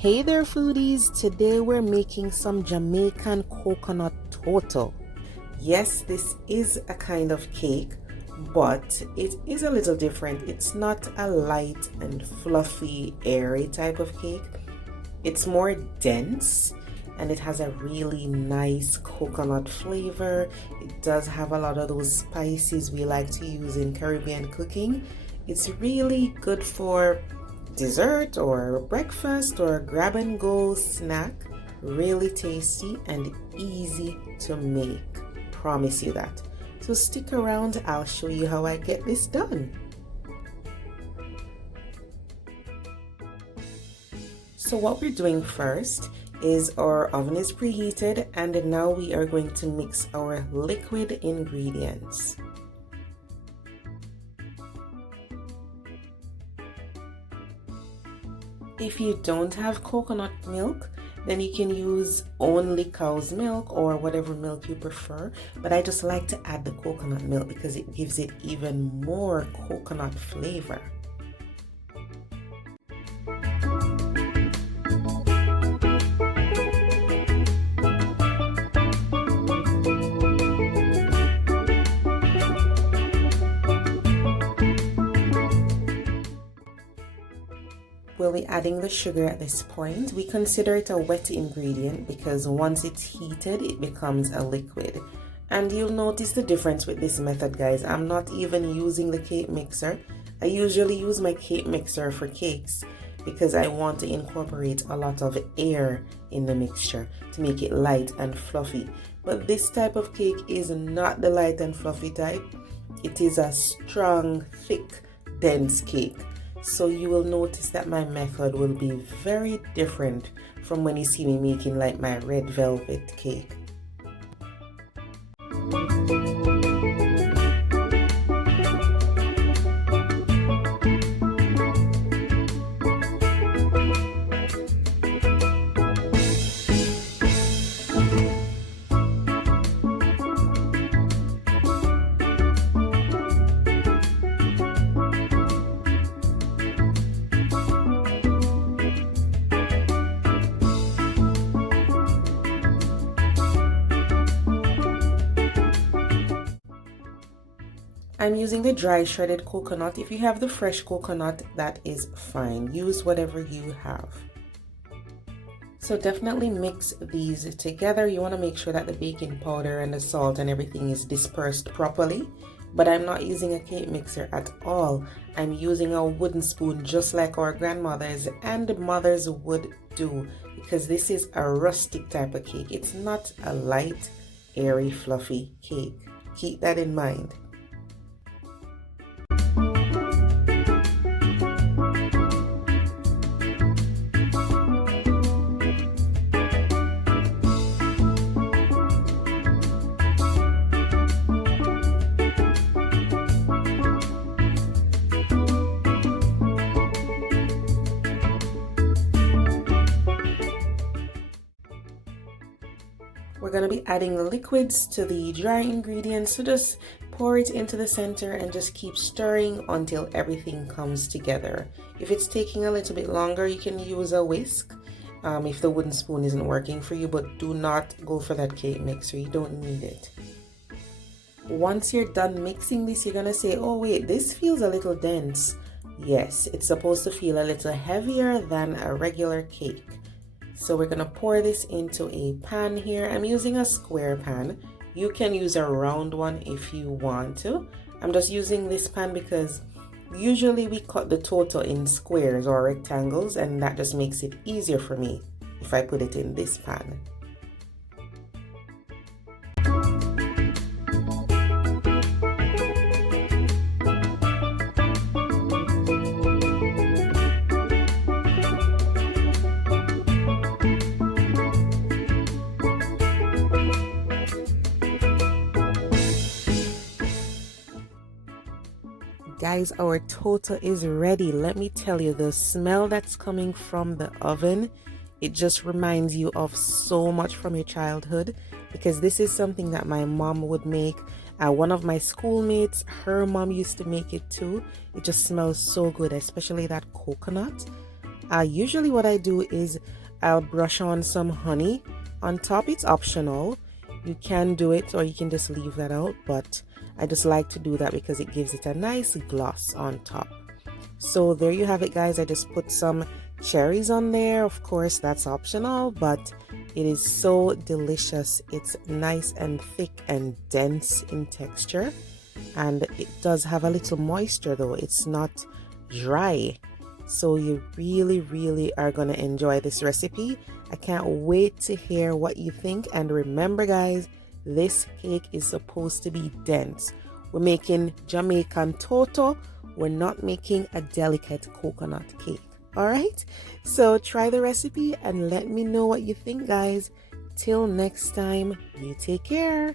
Hey there foodies, today we're making some Jamaican coconut Toto. Yes, this is a kind of cake, but it is a little different. It's not a light and fluffy, airy type of cake. It's more dense and it has a really nice coconut flavor. It does have a lot of those spices we like to use in Caribbean cooking. It's really good for dessert or breakfast or grab and go snack. Really tasty and easy to make. Promise you that. So stick around, I'll show you how I get this done. So what we're doing first is our oven is preheated and now we are going to mix our liquid ingredients. If you don't have coconut milk, then you can use only cow's milk or whatever milk you prefer. But I just like to add the coconut milk because it gives it even more coconut flavor. We'll be adding the sugar at this point. We consider it a wet ingredient because once it's heated, it becomes a liquid. And you'll notice the difference with this method, guys. I'm not even using the cake mixer. I usually use my cake mixer for cakes because I want to incorporate a lot of air in the mixture to make it light and fluffy. But this type of cake is not the light and fluffy type. It is a strong, thick, dense cake. So you will notice that my method will be very different from when you see me making like my red velvet cake. I'm using the dry shredded coconut. If you have the fresh coconut, that is fine. Use whatever you have. So definitely mix these together. You want to make sure that the baking powder and the salt and everything is dispersed properly. But I'm not using a cake mixer at all. I'm using a wooden spoon just like our grandmothers and mothers would do, because this is a rustic type of cake. It's not a light, airy, fluffy cake. Keep that in mind. We're going to be adding the liquids to the dry ingredients, so just pour it into the center and just keep stirring until everything comes together. If it's taking a little bit longer, you can use a whisk if the wooden spoon isn't working for you, but do not go for that cake mixer. You don't need it. Once you're done mixing this, you're going to say, oh wait, this feels a little dense. Yes, it's supposed to feel a little heavier than a regular cake. So we're going to pour this into a pan here. I'm using a square pan. You can use a round one if you want to. I'm just using this pan because usually we cut the Toto in squares or rectangles, and that just makes it easier for me if I put it in this pan. Guys, our Toto is ready. Let me tell you, the smell that's coming from the oven, it just reminds you of so much from your childhood, because this is something that my mom would make. One of my schoolmates, her mom used to make it too. It just smells so good, especially that coconut. Usually what I do is I'll brush on some honey on top. It's optional. You can do it or you can just leave that out, but I just like to do that because it gives it a nice gloss on top. So there you have it, guys. I just put some cherries on there. Of course, that's optional, but it is so delicious. It's nice and thick and dense in texture, and it does have a little moisture though. It's not dry. So you really are going to enjoy this recipe. I can't wait to hear what you think. And remember, guys, this cake is supposed to be dense. We're making Jamaican Toto. We're not making a delicate coconut cake. All right? So try the recipe and let me know what you think, guys. Till next time, you take care.